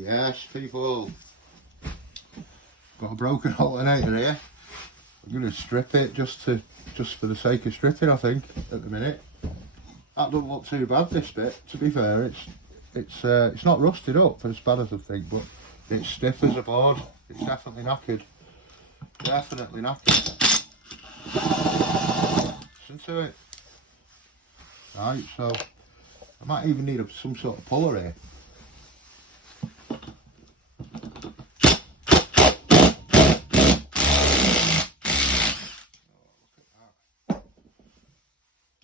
Yes, people. Got a broken alternator here. I'm going to strip it just for the sake of stripping, I think, at the minute. That doesn't look too bad, this bit. To be fair, it's not rusted up as bad as I think, but it's stiff as a board. It's definitely knackered. Definitely knackered. Listen to it. Right, so I might even need some sort of puller here.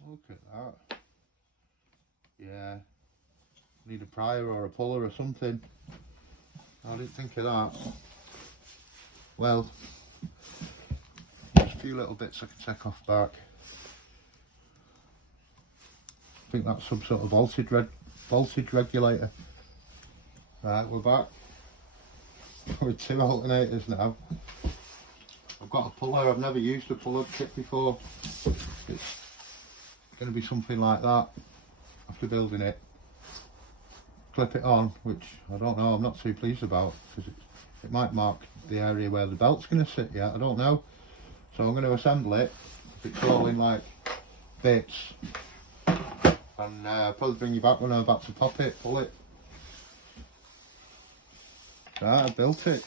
Look at that. Yeah. Need a prior or a puller or something. I didn't think of that. Well, there's a few little bits I can take off back. I think that's some sort of voltage regulator. Right, we're back with 2 alternators now. I've got a puller. I've never used a puller kit before. It's going to be something like that after building it. Clip it on, which I don't know, I'm not too pleased about, because it might mark the area where the belt's going to sit yet, I don't know. So I'm going to assemble it. It's all in like bits, and probably bring you back when I'm about to pop it, pull it. Right, I built it.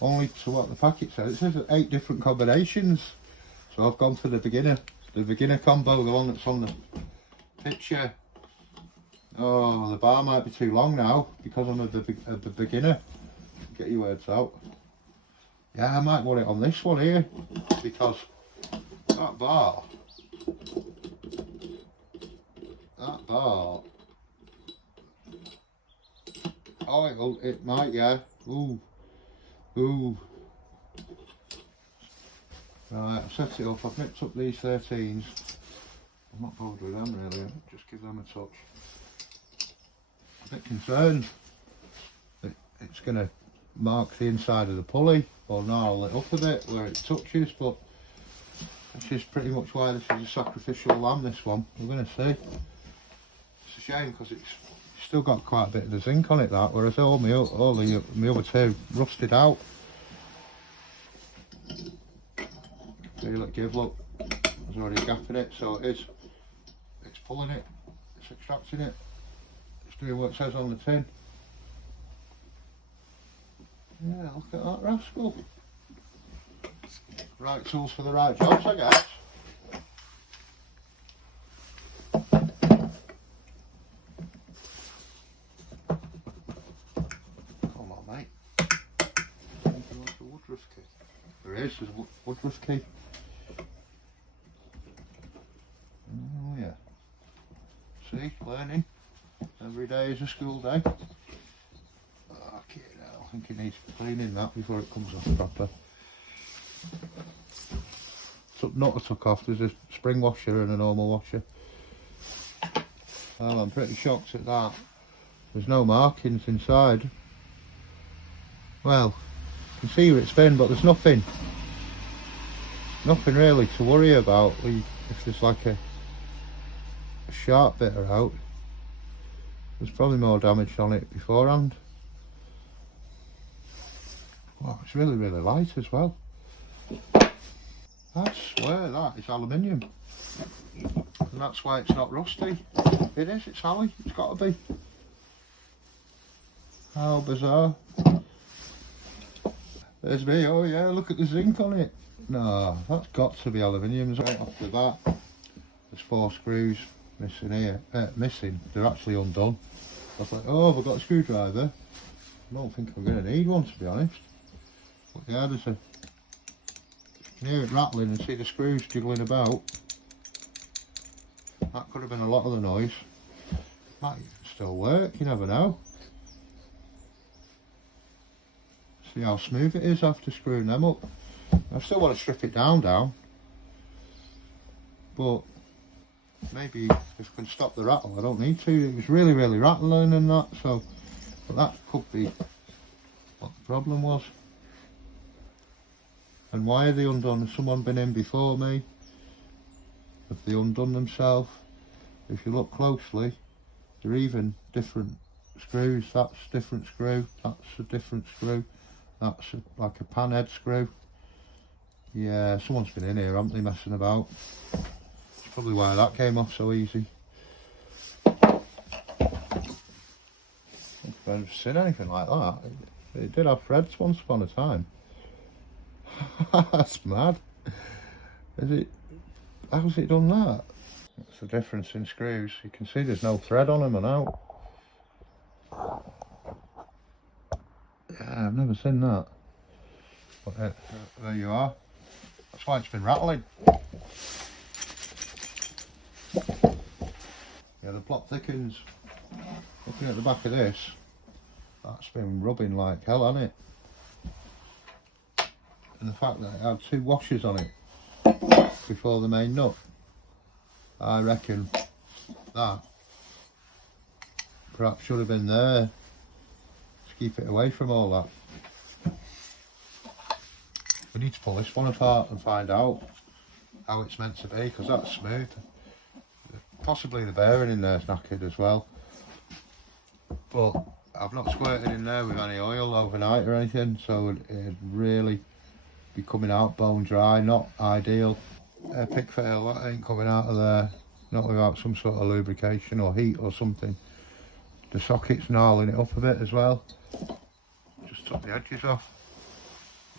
Only to what the packet says. It says 8 different combinations. So I've gone for the beginner combo, the one that's on the picture. Oh, the bar might be too long now because I'm the beginner. Get your words out. Yeah, I might want it on this one here, because that bar, oh, it might, yeah. Ooh. Right, I've set it up. I've nipped up these 13s. I'm not bothered with them really. I'll just give them a touch. A bit concerned that it's going to mark the inside of the pulley or gnarl it up a bit where it touches, but that's just pretty much why this is a sacrificial lamb, this one. We're going to see. It's a shame because it's still got quite a bit of the zinc on it, that, whereas all the other 2 rusted out. Feel it give, look, there's already a gap in it, so it's pulling it, it's extracting it. Doing what it says on the tin. Yeah, look at that rascal. Right tools for the right jobs, I guess. Come on, mate. There's a Woodruff key. There's a Woodruff key. Oh yeah. See, learning. Every day is a school day. Okay, now I think it needs cleaning that before it comes off proper. Nut I took off, there's a spring washer and a normal washer. Well, I'm pretty shocked at that. There's no markings inside. Well, you can see where it's been, but there's nothing really to worry about. If there's like a sharp bit out, there's probably more damage on it beforehand. Wow, it's really light as well. I swear that is aluminium. And that's why it's not rusty. It is, it's alloy, it's got to be. How bizarre. There's me, oh yeah, look at the zinc on it. No, that's got to be aluminium. Right off the bat, there's 4 screws missing here. Missing, they're actually undone. I was like, oh, have I got a screwdriver? I don't think I'm going to need one, to be honest. But yeah, you can hear it rattling and see the screws jiggling about. That could have been a lot of the noise. Might still work, you never know. See how smooth it is after screwing them up. I still want to strip it down, but maybe if I can stop the rattle, I don't need to. It was really rattling and that, so, but that could be what the problem was. And why are they undone? Has someone been in before me? Have they undone themselves? If you look closely, they're even different screws. That's a different screw. That's a different screw. That's like a pan head screw. Yeah, someone's been in here, haven't they, messing about. That's probably why that came off so easy. I've never seen anything like that. It did have threads once upon a time. That's mad. How's it done that? That's the difference in screws. You can see there's no thread on them and out. Yeah, I've never seen that. But there you are. That's why it's been rattling. Yeah, the plot thickens. Looking at the back of this, that's been rubbing like hell, hasn't it? And the fact that it had 2 washers on it before the main nut, I reckon that perhaps should have been there to keep it away from all that. We need to pull this one apart and find out how it's meant to be, because that's smooth. Possibly the bearing in there's knackered as well, but I've not squirted in there with any oil overnight or anything, so it'd really be coming out bone dry. Not ideal. Epic fail, that ain't coming out of there, not without some sort of lubrication or heat or something. The socket's gnarling it up a bit as well. Just took the edges off.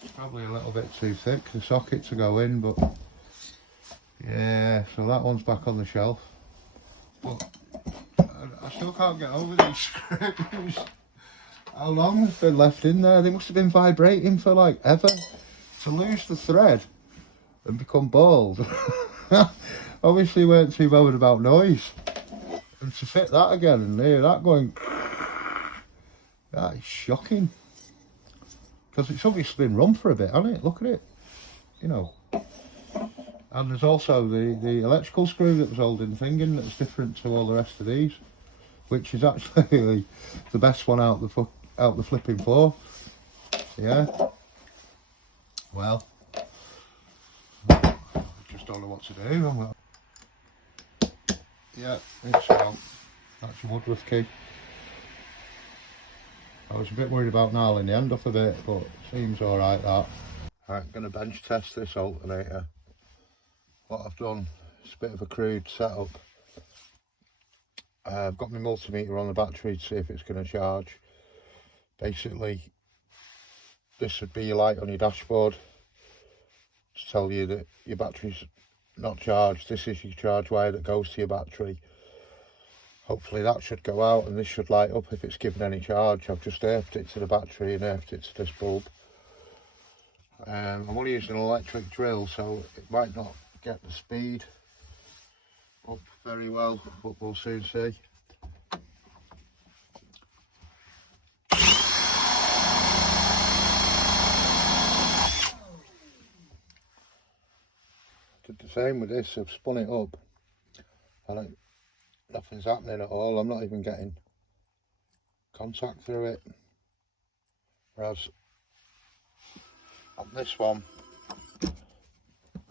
It's probably a little bit too thick, the socket to go in, but yeah, so that one's back on the shelf. But I still can't get over these screws. How long have they left in there? They must have been vibrating for like ever. To lose the thread and become bald. Obviously weren't too bothered about noise. And to fit that again and hear that going, that is shocking. Because it's obviously been run for a bit, hasn't it? Look at it, you know. And there's also the electrical screw that was holding the thing in that's different to all the rest of these, which is actually the best one out the flipping floor. Yeah. Well, I just don't know what to do. Yeah, it's out. That's your Woodworth key. I was a bit worried about nailing the end off a bit, but it seems alright that. Right, I'm going to bench test this alternator. What I've done is a bit of a crude setup. I've got my multimeter on the battery to see if it's going to charge. Basically, this would be your light on your dashboard to tell you that your battery's not charged. This is your charge wire that goes to your battery. Hopefully that should go out and this should light up if it's given any charge. I've just earthed it to the battery and earthed it to this bulb. I'm only using an electric drill, so it might not get the speed up very well, but we'll soon see. Did the same with this. I've spun it up and nothing's happening at all. I'm not even getting contact through it, whereas on this one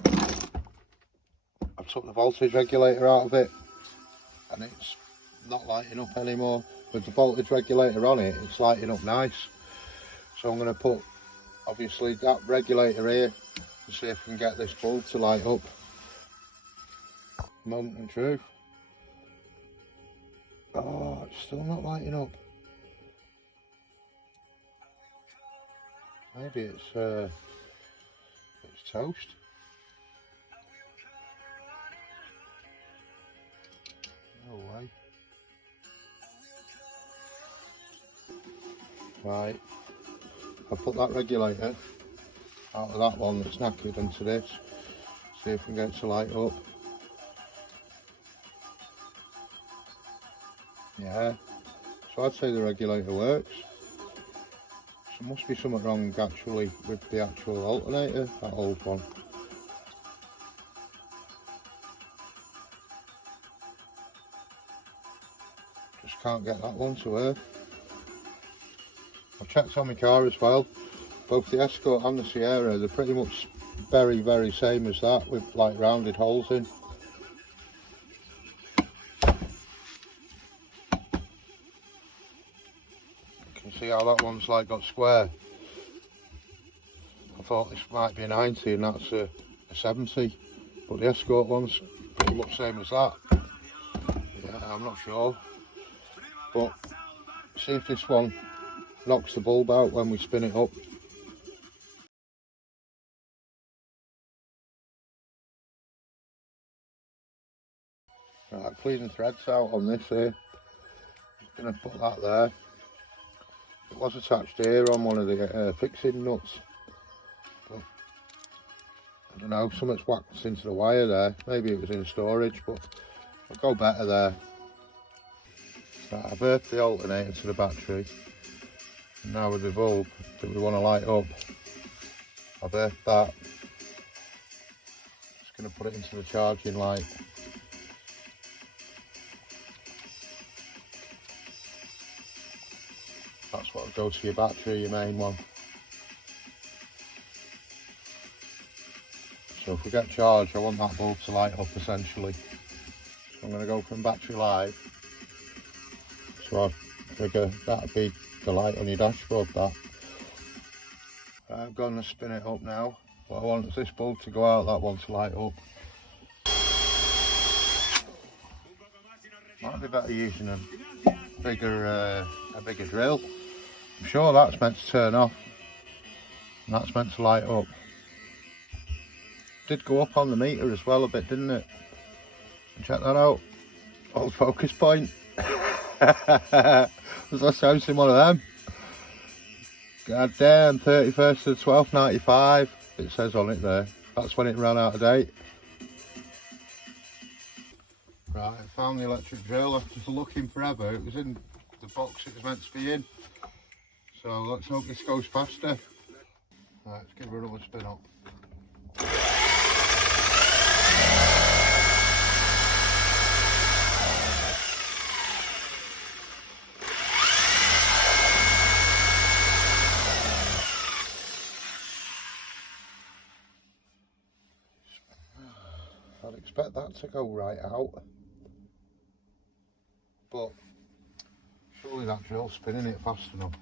I took the voltage regulator out of it and it's not lighting up anymore. With the voltage regulator on it, it's lighting up nice. So I'm going to put obviously that regulator here to see if we can get this bulb to light up. Moment of truth. Oh, it's still not lighting up. Maybe it's toast. No way. Right, I'll put that regulator out of that one that's knackered into this, see if we can get it to light up. Yeah, so I'd say the regulator works. So there must be something wrong actually with the actual alternator, that old one. Just can't get that one to work. I've checked on my car as well. Both the Escort and the Sierra, they're pretty much very same as that, with like rounded holes in. how that one's like got square. I thought this might be a 90 and that's a 70, but the Escort one's pretty much same as that. Yeah, I'm not sure, but see if this one knocks the bulb out when we spin it up. Right, cleaning threads out on this here. I'm going to put that there. It was attached here on one of the fixing nuts, but I don't know, something's whacked into the wire there. Maybe it was in storage, but it'll go better there. Right, I've earthed the alternator to the battery. And now with the bulb that we want to light up, I've earthed that. Just going to put it into the charging light. That's what will go to your battery, your main one. So if we get charged, I want that bulb to light up essentially. So I'm going to go from battery live. So I figure that'd be the light on your dashboard, that. I'm going to spin it up now. What I want is this bulb to go out, that one to light up. Might be better using a bigger drill. I'm sure that's meant to turn off and that's meant to light up. Did go up on the meter as well a bit, didn't it? Check that out. Old focus point. Was I sounding one of them? God damn, 31st of the 12th, 95. It says on it there. That's when it ran out of date. Right, I found the electric drill after looking forever. It was in the box it was meant to be in. So let's hope this goes faster. Right, let's give her another spin up. I'd expect that to go right out, but surely that drill's spinning it fast enough.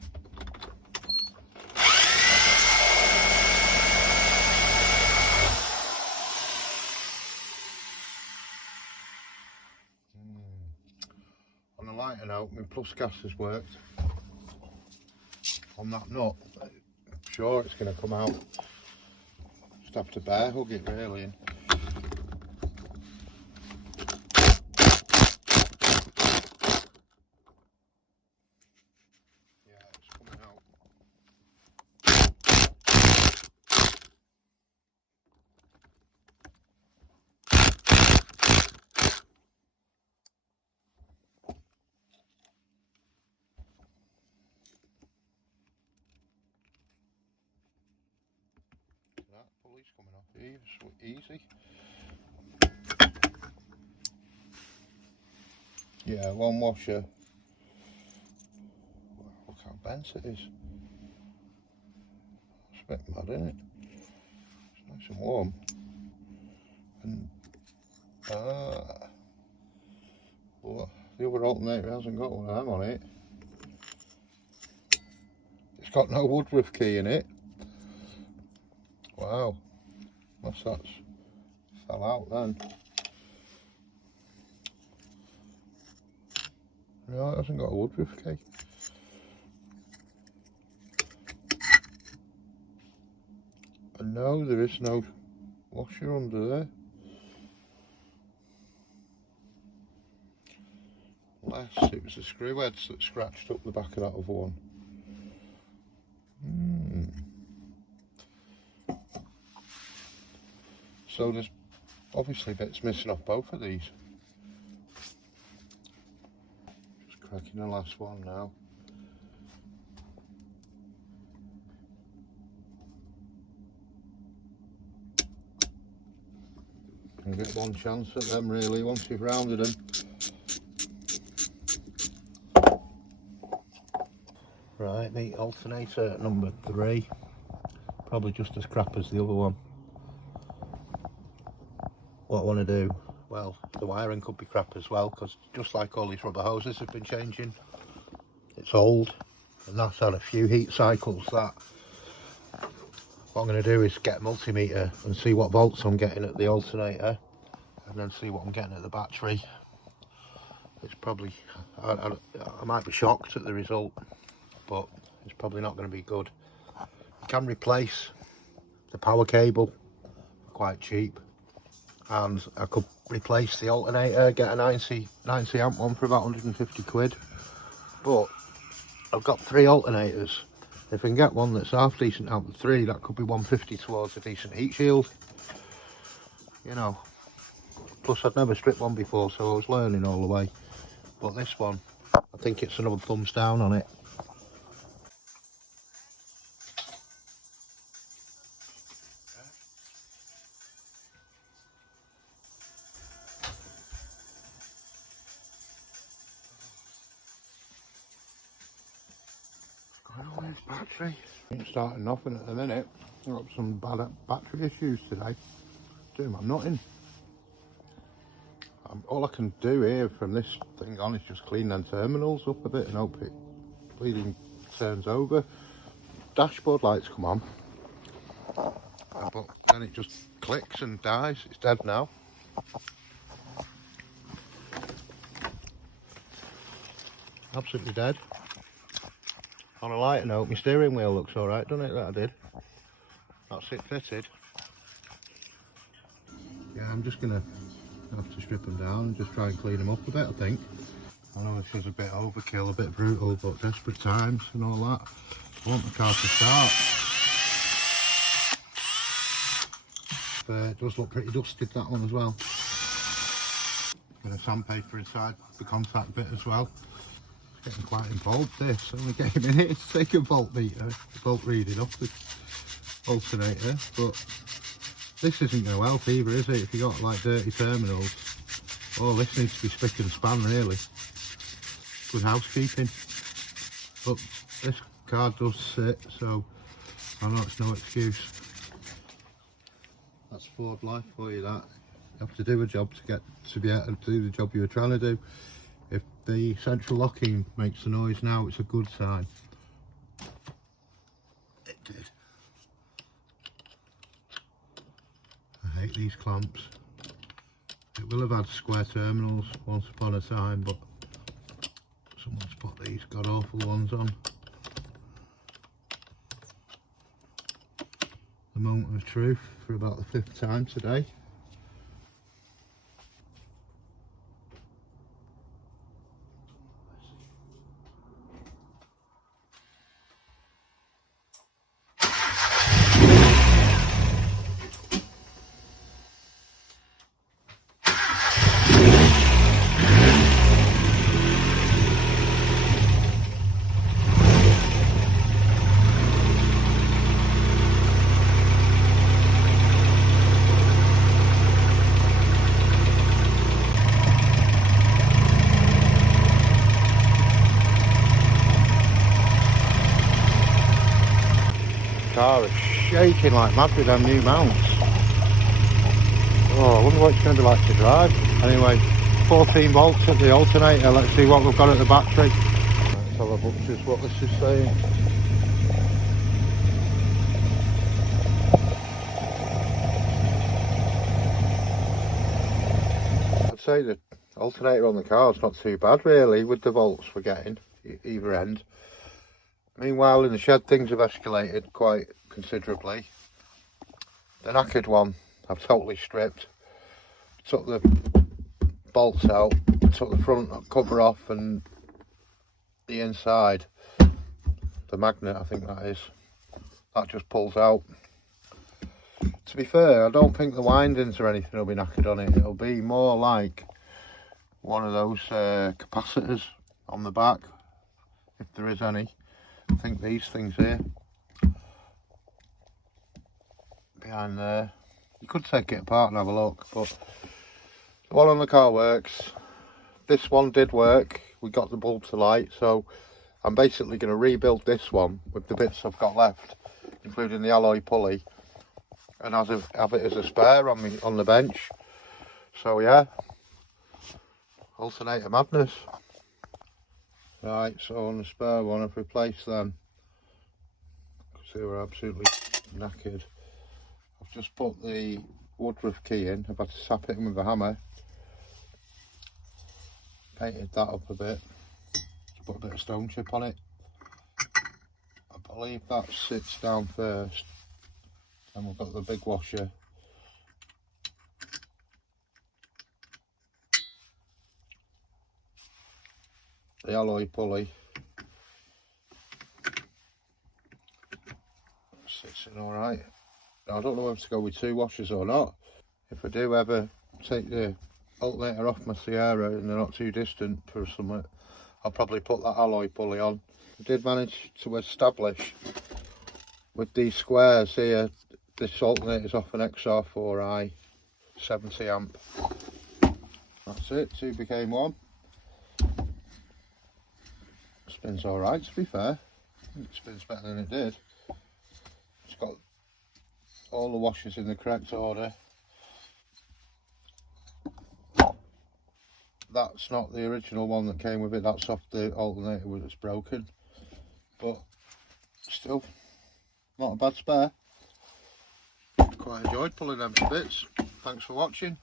On a lighter note, my plus gas has worked on that nut. I'm sure it's going to come out. Just have to bear hug it really. Yeah, it's coming out. That pulley's coming off here, so easy. Yeah, one washer. Look how bent it is. It's a bit mad, isn't it? It's nice and warm. And well, the other alternator hasn't got one of them on it. It's got no Woodruff key in it. Wow, that's fell out then. No, it hasn't got a Woodruff key. And no, there is no washer under there. Unless it was the screw heads that scratched up the back of that other one. So there's obviously bits missing off both of these. Just cracking the last one now. You get one chance at them really once you've rounded them. Right, meat alternator number 3. Probably just as crap as the other one. What I want to do, well, the wiring could be crap as well, because just like all these rubber hoses have been changing, it's old. and that's had a few heat cycles. That what I'm going to do is get a multimeter and see what volts I'm getting at the alternator, and then see what I'm getting at the battery. It's probably, I might be shocked at the result, but it's probably not going to be good. You can replace the power cable quite cheap, and I could replace the alternator, get a 90 amp one for about 150 quid, but I've got 3 alternators. If I can get one that's half decent out of the 3, that could be 150 towards a decent heat shield, you know. Plus I'd never stripped one before, so I was learning all the way. But this one, I think it's another thumbs down on it. Going on this battery. Ain't starting nothing at the minute. I've got some bad battery issues today. Doing my nutting. All I can do here from this thing on is just clean them terminals up a bit and hope it bleeding turns over. Dashboard lights come on, but then it just clicks and dies. It's dead now. Absolutely dead. On a lighter note, my steering wheel looks alright, doesn't it, that I did? That's it fitted. Yeah, I'm just gonna have to strip them down and just try and clean them up a bit, I think. I know this is a bit overkill, a bit brutal, but desperate times and all that. I want the car to start. It does look pretty dusted, that one as well. Got a sandpaper inside the contact bit as well. It's getting quite involved this. Only getting in here to take a voltmeter, volt reading off the alternator, but this isn't going to help either, is it? If you've got like dirty terminals, all this needs to be spick and span really. Good housekeeping. But this car does sit, so I know it's no excuse. That's Ford life for you, that. You have to do a job to be able to do the job you were trying to do. If the central locking makes a noise now, it's a good sign. It did. I hate these clamps. It will have had square terminals once upon a time, but someone's put these god awful ones on. The moment of truth for about the 5th time today. Car is shaking like mad with them new mounts. Oh, I wonder what it's going to be like to drive. Anyway, 14 volts at the alternator. Let's see what we've got at the battery. Let's have a butcher's what this is saying. I'd say the alternator on the car is not too bad really with the volts we're getting either end. Meanwhile, in the shed, things have escalated quite considerably. The knackered one, I've totally stripped. Took the bolts out, took the front cover off and the inside, the magnet I think that is, that just pulls out. To be fair, I don't think the windings or anything will be knackered on it. It'll be more like one of those capacitors on the back, if there is any. I think these things here behind there, you could take it apart and have a look, but the one on the car works. This one did work, we got the bulb to light, so I'm basically going to rebuild this one with the bits I've got left, including the alloy pulley, and have it as a spare on the bench. So yeah, alternator madness. Right, so on the spare one I've replaced them because they were absolutely knackered. I've just put the Woodruff key in. I've had to sap it in with a hammer. Painted that up a bit. Just put a bit of stone chip on it. I believe that sits down first. And we've got the big washer. The alloy pulley. Sits in alright. I don't know whether to go with 2 washers or not. If I do ever take the alternator off my Sierra and they're not too distant for something, I'll probably put that alloy pulley on. I did manage to establish with these squares here, this alternator's off an XR4i 70 amp. That's it, 2 became 1. Spins alright, to be fair. It spins better than it did. It's got all the washers in the correct order. That's not the original one that came with it, that's off the alternator that's broken. But still, not a bad spare. Quite enjoyed pulling them to bits. Thanks for watching.